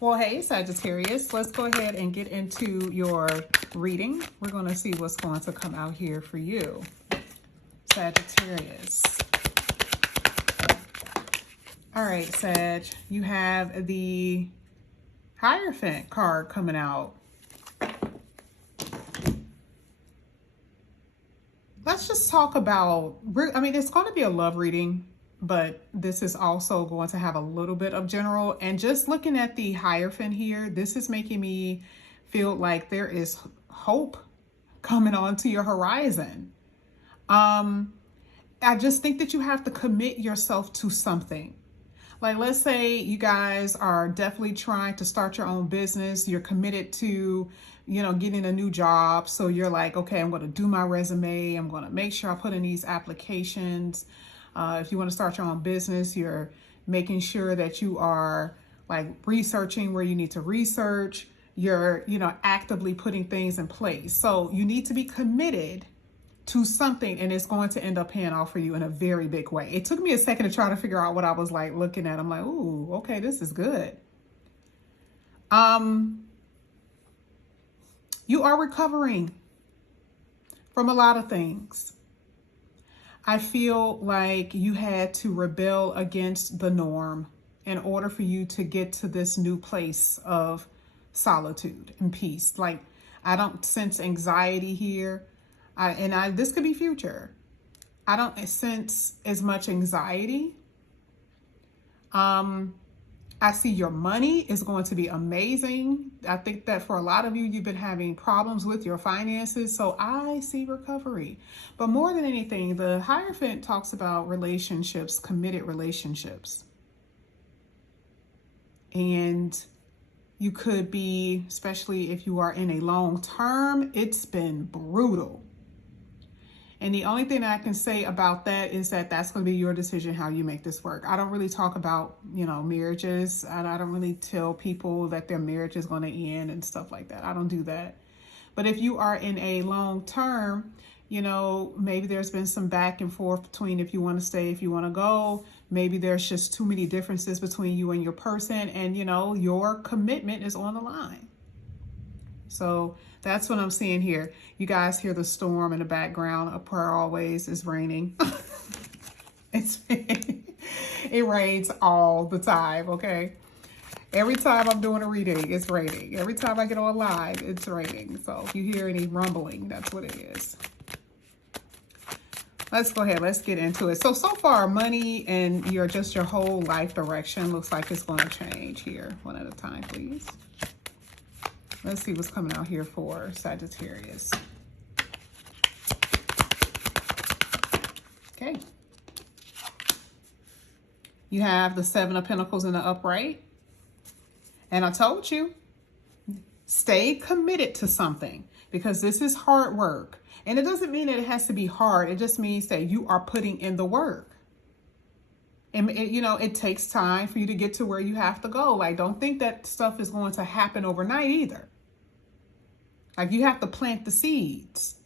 Well, hey, Sagittarius, let's go ahead and get into your reading. We're going to see what's going to come out here for you, Sagittarius. All right, Sag, you have the Hierophant card coming out. Let's just talk about, it's going to be a love reading, but this is also going to have a little bit of general. And just looking at the Hierophant here, this is making me feel like there is hope coming onto your horizon. I just think that you have to commit yourself to something. Like, let's say you guys are definitely trying to start your own business. You're committed to, getting a new job. So you're like, okay, I'm going to do my resume. I'm going to make sure I put in these applications. If you want to start your own business, you're making sure that you are like researching where you need to research. You're, actively putting things in place. So you need to be committed to something, and it's going to end up paying off for you in a very big way. It took me a second to try to figure out what I was like looking at. I'm like, ooh, okay, this is good. You are recovering from a lot of things. I feel like you had to rebel against the norm in order for you to get to this new place of solitude and peace. Like, I don't sense anxiety here. This could be future. I don't sense as much anxiety. I see your money is going to be amazing. I think that for a lot of you, you've been having problems with your finances. So I see recovery. But more than anything, the Hierophant talks about relationships, committed relationships. And you could be, especially if you are in a long term, it's been brutal. And the only thing I can say about that is that that's going to be your decision how you make this work. I don't really talk about, marriages. I don't really tell people that their marriage is going to end and stuff like that. I don't do that. But if you are in a long term, maybe there's been some back and forth between if you want to stay, if you want to go. Maybe there's just too many differences between you and your person, and, your commitment is on the line. So that's what I'm seeing here. You guys hear the storm in the background. Up where always is raining. It rains all the time, okay? Every time I'm doing a reading, it's raining. Every time I get on live, it's raining. So if you hear any rumbling, that's what it is. Let's go ahead. Let's get into it. So far, money and your whole life direction looks like it's going to change here. One at a time, please. Let's see what's coming out here for Sagittarius. Okay. You have the Seven of Pentacles in the upright. And I told you, stay committed to something, because this is hard work. And it doesn't mean that it has to be hard. It just means that you are putting in the work. And it takes time for you to get to where you have to go. Like, don't think that stuff is going to happen overnight either. Like, you have to plant the seeds.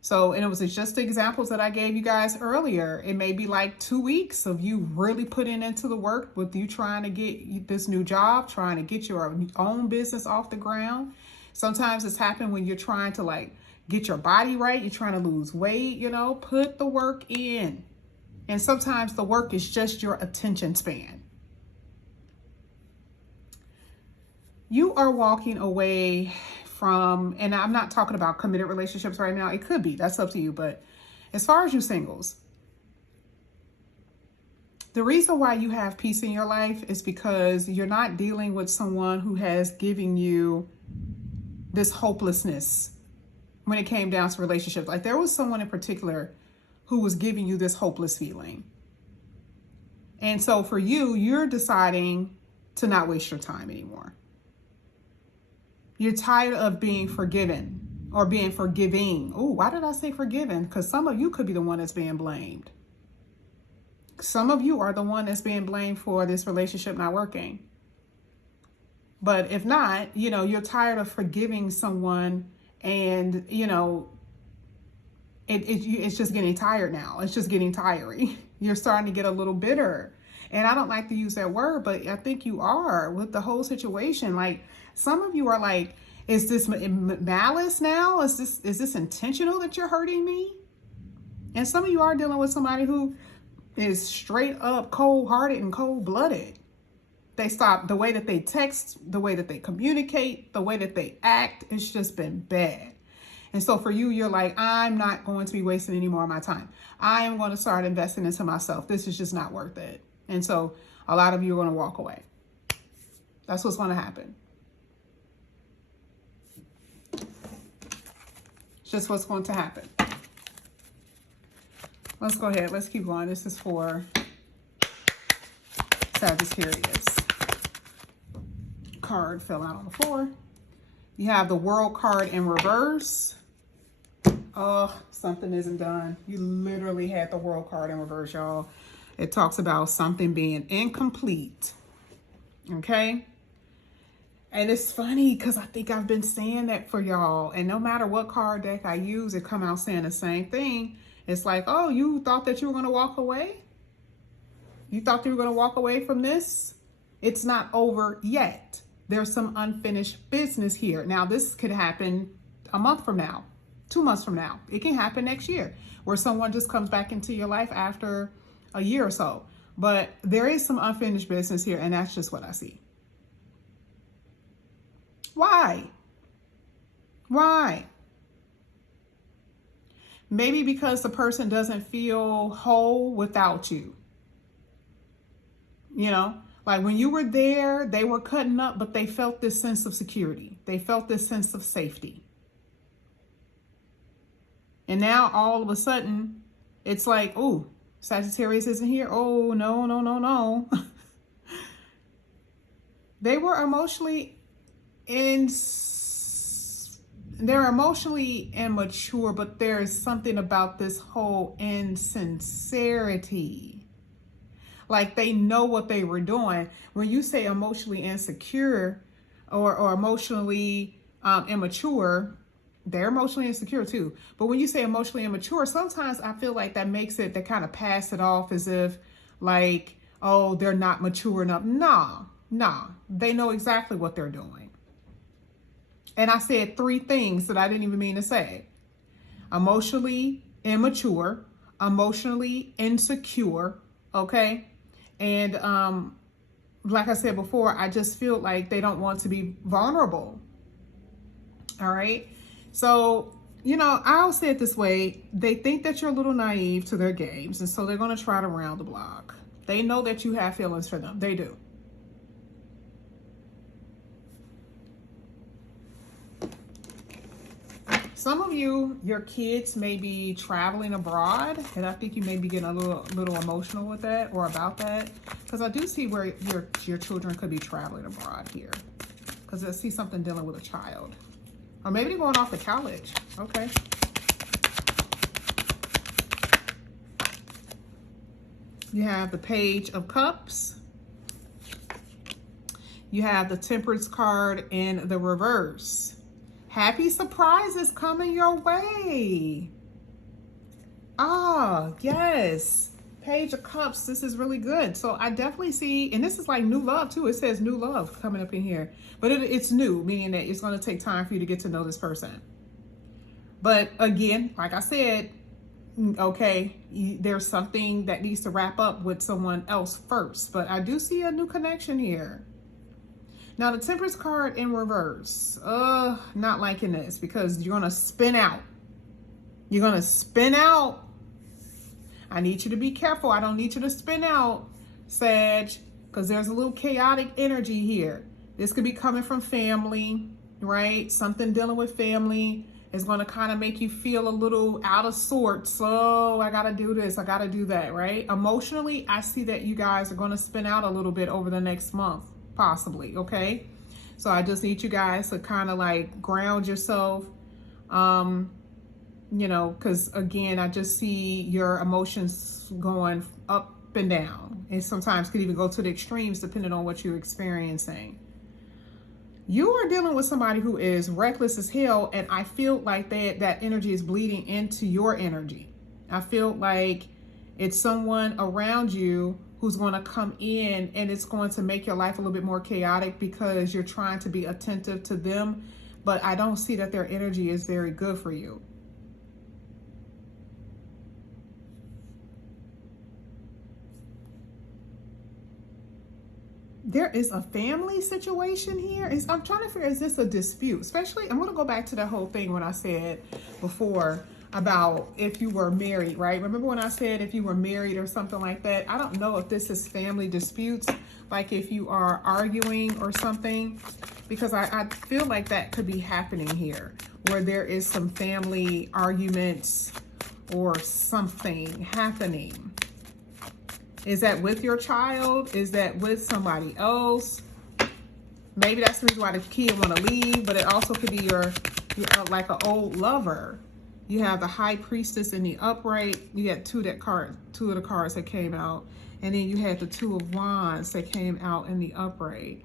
So, and it was just the examples that I gave you guys earlier. It may be like 2 weeks of you really putting into the work with you trying to get this new job, trying to get your own business off the ground. Sometimes it's happened when you're trying to like get your body right. You're trying to lose weight, put the work in. And sometimes the work is just your attention span. You are walking away from, and I'm not talking about committed relationships right now. It could be, that's up to you. But as far as you singles, the reason why you have peace in your life is because you're not dealing with someone who has given you this hopelessness when it came down to relationships. Like, there was someone in particular who was giving you this hopeless feeling. And so for you, you're deciding to not waste your time anymore. You're tired of being forgiven or being forgiving. Oh, why did I say forgiven? Because some of you could be the one that's being blamed. Some of you are the one that's being blamed for this relationship not working. But if not, you're tired of forgiving someone, and, it's just getting tired now. It's just getting tiring. You're starting to get a little bitter. And I don't like to use that word, but I think you are with the whole situation. Like, some of you are like, is this malice now? Is this intentional that you're hurting me? And some of you are dealing with somebody who is straight up cold-hearted and cold-blooded. They stop the way that they text, the way that they communicate, the way that they act. It's just been bad. And so for you, you're like, I'm not going to be wasting any more of my time. I am going to start investing into myself. This is just not worth it. And so a lot of you are going to walk away. That's what's going to happen. It's just what's going to happen. Let's go ahead. Let's keep going. This is for Sagittarius. Card fell out on the floor. You have the World card in reverse. Oh, something isn't done. You literally had the World card in reverse, y'all. It talks about something being incomplete. Okay? And it's funny because I think I've been saying that for y'all. And no matter what card deck I use, it come out saying the same thing. It's like, oh, you thought that you were going to walk away? You thought you were going to walk away from this? It's not over yet. There's some unfinished business here. Now, this could happen a month from now, 2 months from now. It can happen next year where someone just comes back into your life after a year or so. But there is some unfinished business here, and that's just what I see. Why? Why? Maybe because the person doesn't feel whole without you. You know, like when you were there, they were cutting up, but they felt this sense of security. They felt this sense of safety. And now all of a sudden, it's like, oh, Sagittarius isn't here. Oh, no, no, no, no. They were emotionally they're emotionally immature, but there's something about this whole insincerity. Like they know what they were doing. When you say emotionally insecure or emotionally immature, they're emotionally insecure too. But when you say emotionally immature, sometimes I feel like that makes it, they kind of pass it off as if like, oh, they're not mature enough. Nah, they know exactly what they're doing. And I said 3 things that I didn't even mean to say. Emotionally immature, emotionally insecure, okay? And like I said before, I just feel like they don't want to be vulnerable. All right? So, you know, I'll say it this way. They think that you're a little naive to their games, and so they're going to try to round the block. They know that you have feelings for them. They do. Some of you, your kids may be traveling abroad, and I think you may be getting a little emotional with that or about that, because I do see where your children could be traveling abroad here, because I see something dealing with a child, or maybe they're going off to college. Okay. You have the Page of Cups. You have the Temperance card in the reverse. Happy surprises coming your way. Ah, yes. Page of Cups. This is really good. So I definitely see, and this is like new love too. It says new love coming up in here. But it's new, meaning that it's going to take time for you to get to know this person. But again, like I said, okay, there's something that needs to wrap up with someone else first. But I do see a new connection here. Now, the Temperance card in reverse, not liking this because you're going to spin out. You're going to spin out. I need you to be careful. I don't need you to spin out, Sag, because there's a little chaotic energy here. This could be coming from family, right? Something dealing with family is going to kind of make you feel a little out of sorts. Oh, I got to do this. I got to do that, right? Emotionally, I see that you guys are going to spin out a little bit over the next month. Possibly, okay? So I just need you guys to kind of like ground yourself, you know, because again, I just see your emotions going up and down. And sometimes could even go to the extremes depending on what you're experiencing. You are dealing with somebody who is reckless as hell, and I feel like that energy is bleeding into your energy. I feel like it's someone around you who's going to come in, and it's going to make your life a little bit more chaotic because you're trying to be attentive to them. But I don't see that their energy is very good for you. There is a family situation here. I'm trying to figure, is this a dispute? Especially, I'm going to go back to the whole thing when I said before about if you were married, right? Remember when I said if you were married or something like that? I don't know if this is family disputes, like if you are arguing or something, because I feel like that could be happening here, where there is some family arguments or something happening. Is that with your child? Is that with somebody else? Maybe that's the reason why the kid want to leave, but it also could be your like an old lover. You have the High Priestess in the upright. You had two of the cards that came out. And then you had the Two of Wands that came out in the upright.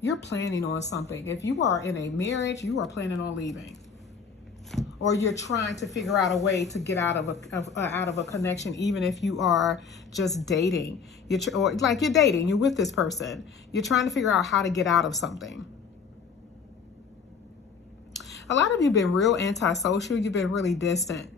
You're planning on something. If you are in a marriage, you are planning on leaving. Or you're trying to figure out a way to get out of a connection, even if you are just dating. Or like you're dating, you're with this person. You're trying to figure out how to get out of something. A lot of you have been real antisocial. You've been really distant.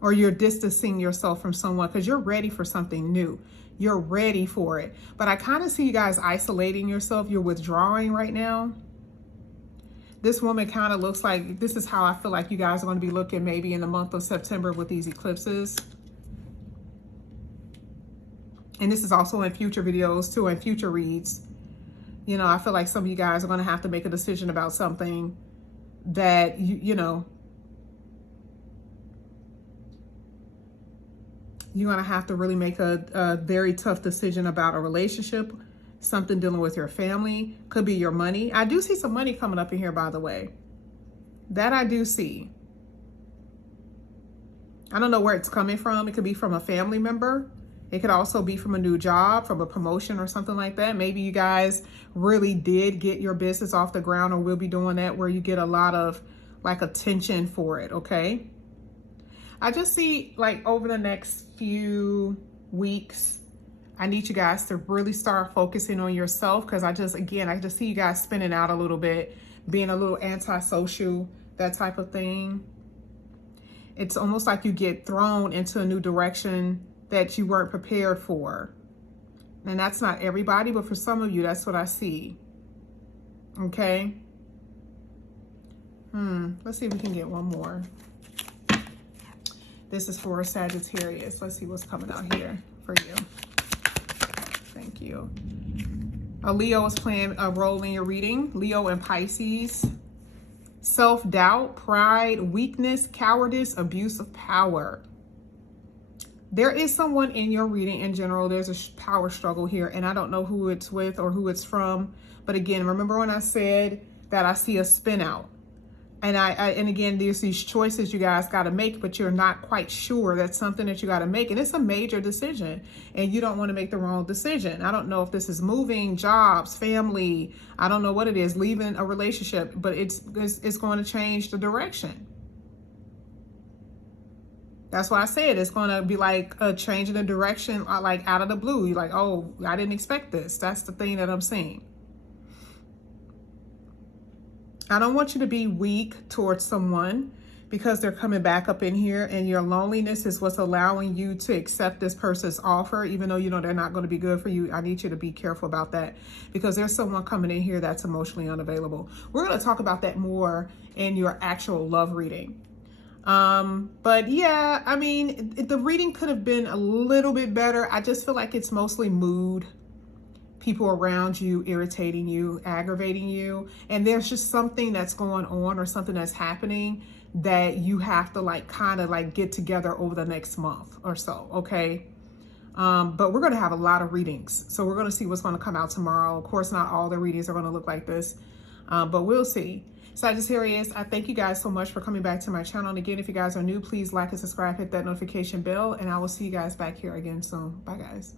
Or you're distancing yourself from someone because you're ready for something new. You're ready for it. But I kind of see you guys isolating yourself. You're withdrawing right now. This woman kind of looks like, this is how I feel like you guys are going to be looking maybe in the month of September with these eclipses. And this is also in future videos too, and future reads. You know, I feel like some of you guys are going to have to make a decision about something that, you know, you're going to have to really make a very tough decision about a relationship, something dealing with your family, could be your money. I do see some money coming up in here, by the way. That I do see. I don't know where it's coming from. It could be from a family member. It could also be from a new job, from a promotion or something like that. Maybe you guys really did get your business off the ground, or will be doing that, where you get a lot of like attention for it, okay? I just see like over the next few weeks, I need you guys to really start focusing on yourself, because I just see you guys spinning out a little bit, being a little antisocial, that type of thing. It's almost like you get thrown into a new direction that you weren't prepared for. And that's not everybody, but for some of you, that's what I see. Okay. Let's see if we can get one more. This is for Sagittarius. Let's see what's coming out here for you. Thank you. A Leo is playing a role in your reading. Leo and Pisces. Self-doubt, pride, weakness, cowardice, abuse of power. There is someone in your reading in general. There's a power struggle here, and I don't know who it's with or who it's from. But again, remember when I said that I see a spin out? And again, there's these choices you guys got to make, but you're not quite sure. That's something that you got to make. And it's a major decision, and you don't want to make the wrong decision. I don't know if this is moving, jobs, family. I don't know what it is, leaving a relationship, but it's going to change the direction. That's why I said it's going to be like a change in the direction, like out of the blue. You're like, oh, I didn't expect this. That's the thing that I'm seeing. I don't want you to be weak towards someone because they're coming back up in here, and your loneliness is what's allowing you to accept this person's offer, even though you know they're not going to be good for you. I need you to be careful about that, because there's someone coming in here that's emotionally unavailable. We're going to talk about that more in your actual love reading. But yeah, I mean, the reading could have been a little bit better. I just feel like it's mostly mood. People around you irritating you, aggravating you, and there's just something that's going on or something that's happening that you have to like kind of like get together over the next month or so, okay? But we're going to have a lot of readings, so we're going to see what's going to come out tomorrow. Of course, not all the readings are going to look like this, but we'll see. Sagittarius, I thank you guys so much for coming back to my channel. And again, if you guys are new, please like and subscribe, hit that notification bell, and I will see you guys back here again soon. Bye, guys.